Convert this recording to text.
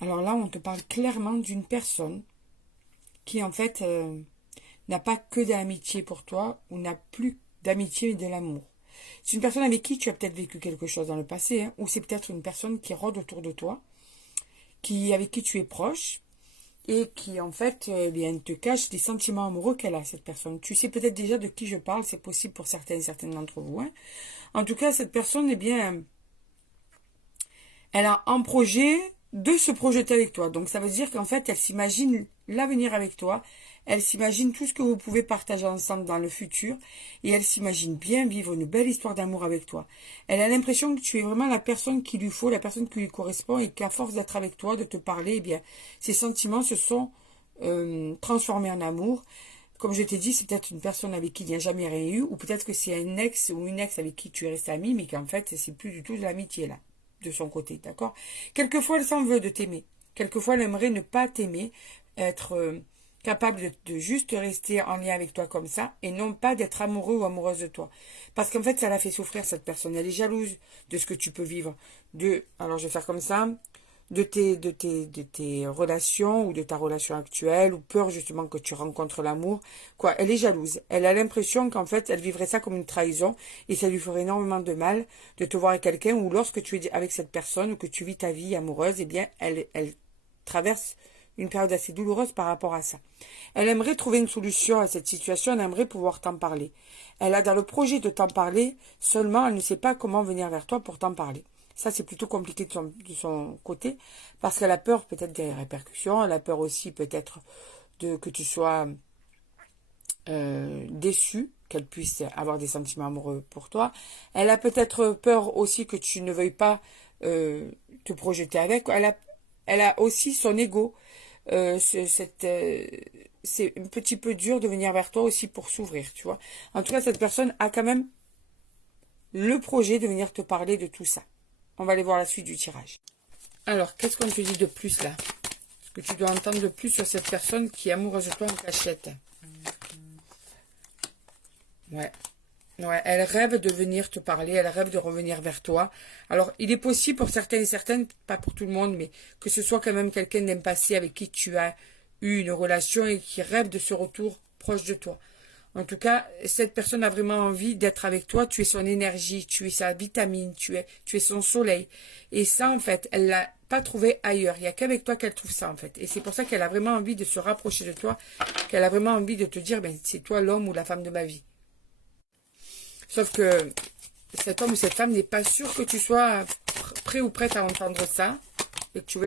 Alors là, on te parle clairement d'une personne qui, en fait, n'a pas que de l'amitié pour toi ou n'a plus d'amitié et de l'amour. C'est une personne avec qui tu as peut-être vécu quelque chose dans le passé, hein, ou c'est peut-être une personne qui rôde autour de toi, avec qui tu es proche, et qui, en fait, bien, te cache des sentiments amoureux qu'elle a, cette personne. Tu sais peut-être déjà de qui je parle, c'est possible pour certains et certaines d'entre vous. Hein. En tout cas, cette personne, eh bien, elle a un projet de se projeter avec toi. Donc, ça veut dire qu'en fait, elle s'imagine l'avenir avec toi. Elle s'imagine tout ce que vous pouvez partager ensemble dans le futur. Et elle s'imagine bien vivre une belle histoire d'amour avec toi. Elle a l'impression que tu es vraiment la personne qu'il lui faut, la personne qui lui correspond. Et qu'à force d'être avec toi, de te parler, eh bien, ses sentiments se sont transformés en amour. Comme je t'ai dit, c'est peut-être une personne avec qui il n'y a jamais rien eu. Ou peut-être que c'est un ex ou une ex avec qui tu es resté ami. Mais qu'en fait, c'est plus du tout de l'amitié là. De son côté, d'accord? Quelquefois, elle s'en veut de t'aimer. Quelquefois, elle aimerait ne pas t'aimer, être capable de juste rester en lien avec toi comme ça, et non pas d'être amoureux ou amoureuse de toi. Parce qu'en fait, ça la fait souffrir, cette personne. Elle est jalouse de ce que tu peux vivre. Alors je vais faire comme ça, de tes relations ou de ta relation actuelle, ou peur justement que tu rencontres l'amour. Quoi, elle est jalouse. Elle a l'impression qu'en fait, elle vivrait ça comme une trahison et ça lui ferait énormément de mal de te voir avec quelqu'un ou lorsque tu es avec cette personne ou que tu vis ta vie amoureuse, eh bien, elle traverse une période assez douloureuse par rapport à ça. Elle aimerait trouver une solution à cette situation, elle aimerait pouvoir t'en parler. Elle a dans le projet de t'en parler, seulement elle ne sait pas comment venir vers toi pour t'en parler. Ça, c'est plutôt compliqué de son côté, parce qu'elle a peur peut-être des répercussions, elle a peur aussi peut-être que tu sois déçu, qu'elle puisse avoir des sentiments amoureux pour toi. Elle a peut-être peur aussi que tu ne veuilles pas te projeter avec. Elle a aussi son ego. C'est un petit peu dur de venir vers toi aussi pour s'ouvrir, tu vois. En tout cas, cette personne a quand même le projet de venir te parler de tout ça. On va aller voir la suite du tirage. Alors, qu'est-ce qu'on te dit de plus là? Ce que tu dois entendre de plus sur cette personne qui est amoureuse de toi en cachette. Ouais. Ouais, elle rêve de venir te parler, elle rêve de revenir vers toi. Alors, il est possible pour certains et certaines, pas pour tout le monde, mais que ce soit quand même quelqu'un d'un passé avec qui tu as eu une relation et qui rêve de ce retour proche de toi. En tout cas, cette personne a vraiment envie d'être avec toi. Tu es son énergie, tu es sa vitamine, tu es son soleil. Et ça, en fait, elle l'a pas trouvé ailleurs. Il n'y a qu'avec toi qu'elle trouve ça, en fait. Et c'est pour ça qu'elle a vraiment envie de se rapprocher de toi, qu'elle a vraiment envie de te dire, ben, c'est toi l'homme ou la femme de ma vie. Sauf que cet homme ou cette femme n'est pas sûr que tu sois prêt ou prête à entendre ça et que tu veux